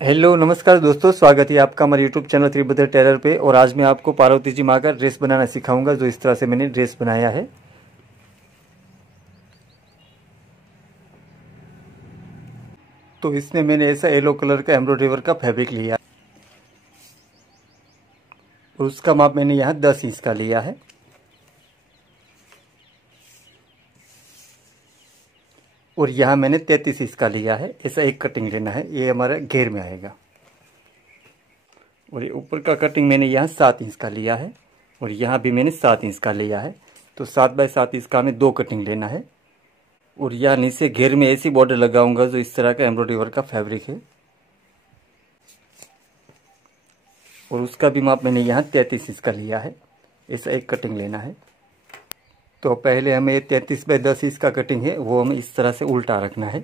Hello नमस्कार दोस्तों, स्वागत है आपका हमारे यूट्यूब चैनल त्रिभद्र टेलर पे। और आज मैं आपको पार्वती जी माँ का ड्रेस बनाना सिखाऊंगा, जो इस तरह से मैंने ड्रेस बनाया है। तो इसमें मैंने ऐसा येलो कलर का एम्ब्रॉयडरी वर्क का फैब्रिक लिया और उसका माप मैंने यहाँ 10 इंच का लिया है। और यहाँ मैंने 33 इंच का लिया है। ऐसा एक कटिंग लेना है, ये हमारा घेर में आएगा। और ये ऊपर का कटिंग मैंने यहाँ 7 इंच का लिया है और यहाँ भी मैंने 7 इंच का लिया है। तो 7 बाय 7 इंच का हमें 2 कटिंग लेना है। और यहाँ नीचे घेर में ऐसी बॉर्डर लगाऊंगा जो इस तरह का एम्ब्रॉयडरी वर्क का फैब्रिक है। और उसका भी माप मैंने यहाँ 33 इंच का लिया है। ऐसा एक कटिंग लेना है। तो पहले हमें ये 33 बाय 10 इंच का कटिंग है, वो हमें इस तरह से उल्टा रखना है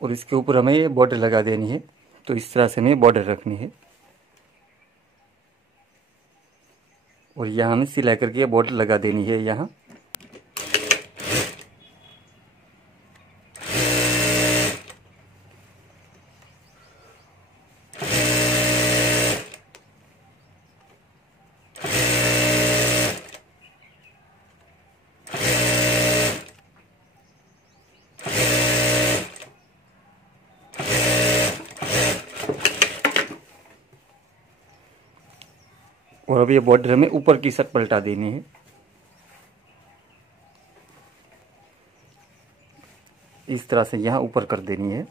और इसके ऊपर हमें ये बॉर्डर लगा देनी है। तो इस तरह से हमें बॉर्डर रखनी है और यहाँ हमें सिलाई करके बॉर्डर लगा देनी है यहाँ। और अब ये बॉर्डर हमें ऊपर की साइड पलटा देनी है। इस तरह से यहाँ ऊपर कर देनी है।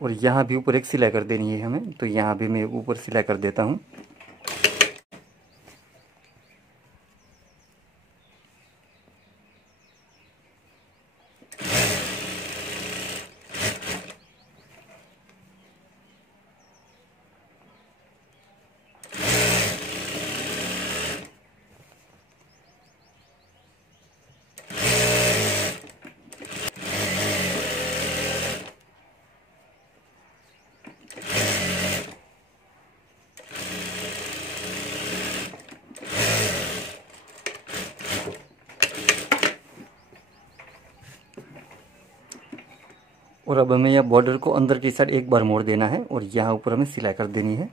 और यहाँ भी ऊपर एक सिलाई कर देनी है हमें। तो यहाँ भी मैं ऊपर सिलाई कर देता हूँ। और अब हमें यह बॉर्डर को अंदर की साइड एक बार मोड़ देना है और यहाँ ऊपर हमें सिलाई कर देनी है।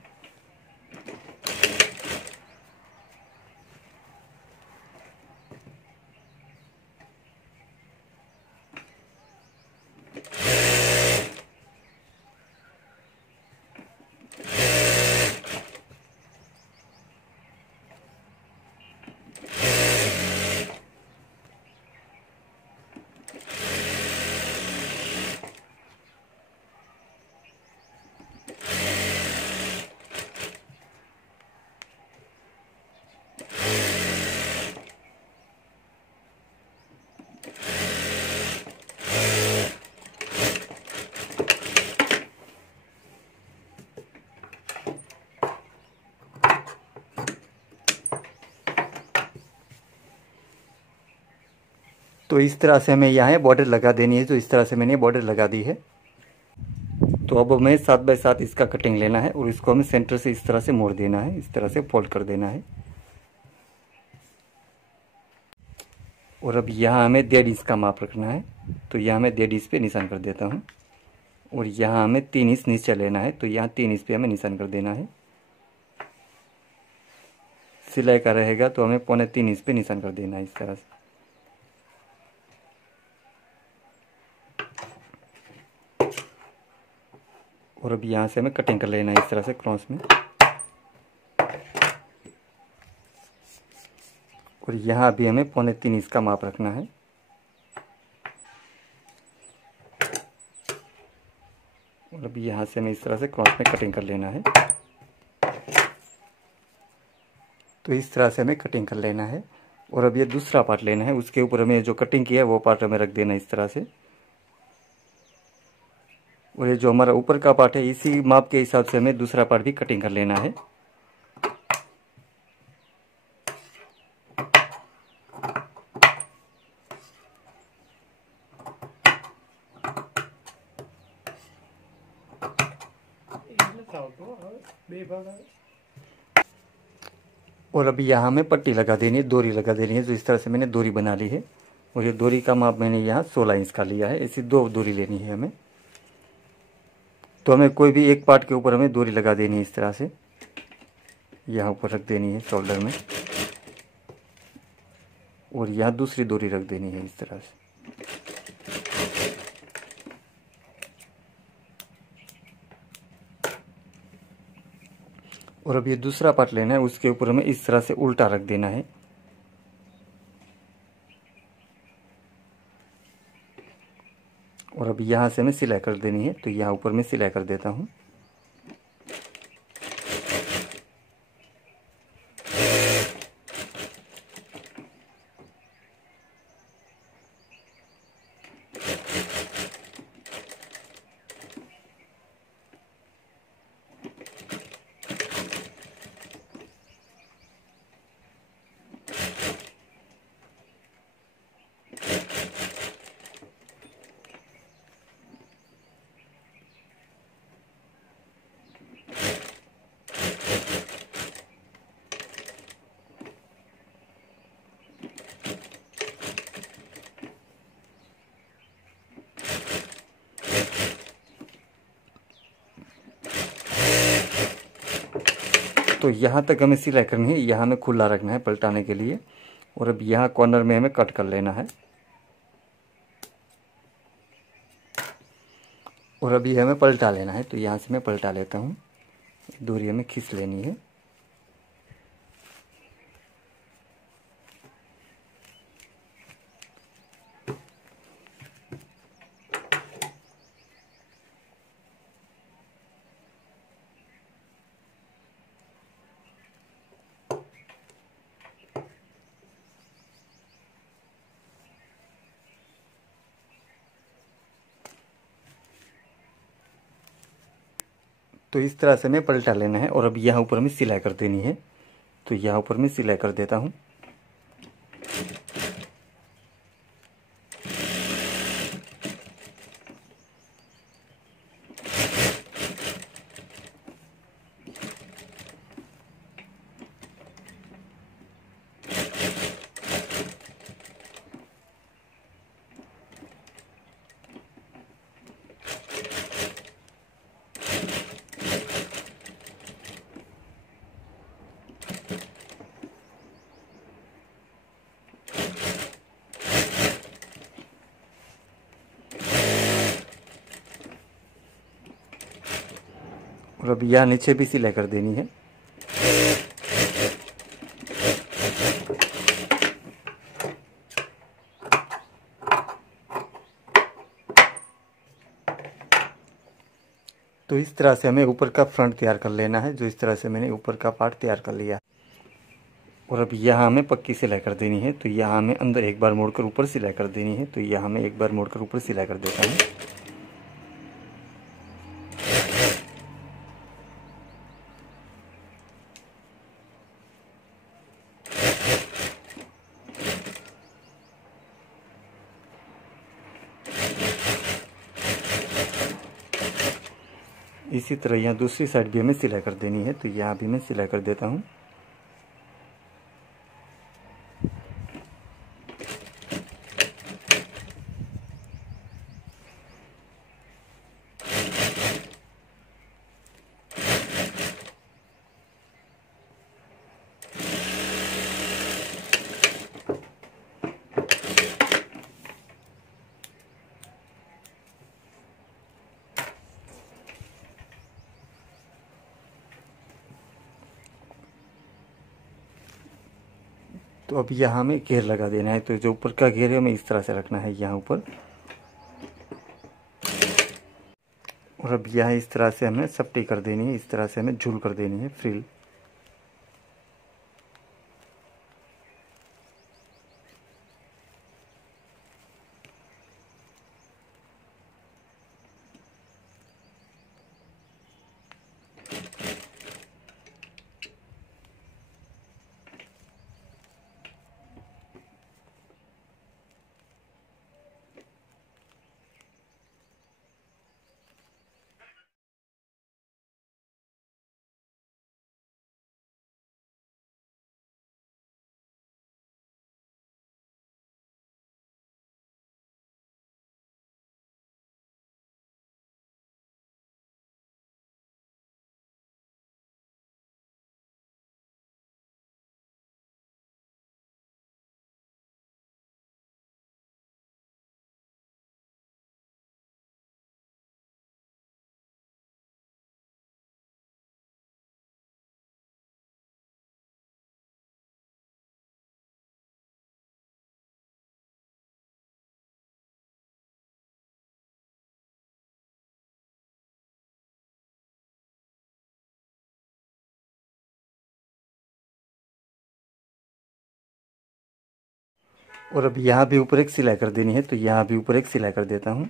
तो इस तरह से हमें यहाँ बॉर्डर लगा देनी है। तो इस तरह से मैंने बॉर्डर लगा दी है। तो अब हमें 7 बाय 7 इसका कटिंग लेना है और इसको हमें सेंटर से इस तरह से मोड़ देना है, इस तरह से फोल्ड कर देना है। और अब यहाँ हमें 1.5 इंच का माप रखना है। तो यहाँ मैं 1.5 इंच पे निशान कर देता हूँ। और यहाँ हमें 3 इंच नीचे लेना है। तो यहाँ 3 इंच पे हमें निशान कर देना है। सिलाई का रहेगा तो हमें 3.25 इंच पे निशान कर देना है इस तरह से। और अब यहाँ से हमें कटिंग कर लेना है इस तरह से क्रॉस में। और यहाँ भी हमें 3.25 इंच का माप रखना है। और अब यहाँ से हमें इस तरह से क्रॉस में कटिंग कर लेना है। तो इस तरह से हमें कटिंग कर लेना है। और अब ये दूसरा पार्ट लेना है, उसके ऊपर हमें जो कटिंग किया है वो पार्ट हमें रख देना है इस तरह से। और ये जो हमारा ऊपर का पार्ट है, इसी माप के हिसाब से हमें दूसरा पार्ट भी कटिंग कर लेना है। और अभी यहाँ हमें पट्टी लगा देनी है, डोरी लगा देनी है। तो इस तरह से मैंने डोरी बना ली है। और ये डोरी का माप मैंने यहाँ 16 इंच का लिया है। ऐसी 2 डोरी लेनी है हमें। तो हमें कोई भी एक पार्ट के ऊपर हमें डोरी लगा देनी है, इस तरह से यहाँ ऊपर रख देनी है शोल्डर में, और यहाँ दूसरी डोरी रख देनी है इस तरह से। और अब ये दूसरा पार्ट लेना है, उसके ऊपर हमें इस तरह से उल्टा रख देना है। और अब यहाँ से हमें सिलाई कर देनी है, तो यहाँ ऊपर मैं सिलाई कर देता हूँ। तो यहाँ तक हमें सिलाई करनी है, यहाँ हमें खुला रखना है पलटाने के लिए। और अब यहाँ कॉर्नर में हमें कट कर लेना है। और अभी हमें पलटा लेना है, तो यहाँ से मैं पलटा लेता हूँ। दूरी हमें खींच लेनी है। तो इस तरह से हमें पलटा लेना है। और अब यहाँ ऊपर हमें सिलाई कर देनी है, तो यहाँ ऊपर मैं सिलाई कर देता हूँ। और अब यहाँ नीचे भी सिलाई कर देनी है। तो इस तरह से हमें ऊपर का फ्रंट तैयार कर लेना है, जो इस तरह से मैंने ऊपर का पार्ट तैयार कर लिया। और अब यहाँ हमें पक्की सिलाई कर देनी है, तो यहाँ हमें अंदर एक बार मोड़कर ऊपर सिलाई कर देनी है। तो यहाँ हमें एक बार मोड़कर ऊपर सिलाई कर देता हूँ। इसी तरह यहाँ दूसरी साइड भी हमें सिलाई कर देनी है, तो यहाँ भी मैं सिलाई कर देता हूँ। तो अब यहाँ हमें घेर लगा देना है, तो जो ऊपर का घेर है हमें इस तरह से रखना है यहाँ ऊपर। और अब यहाँ इस तरह से हमें सपटी कर देनी है, इस तरह से हमें झूल कर देनी है फ्रिल। और अब यहाँ भी ऊपर एक सिलाई कर देनी है, तो यहाँ भी ऊपर एक सिलाई कर देता हूँ।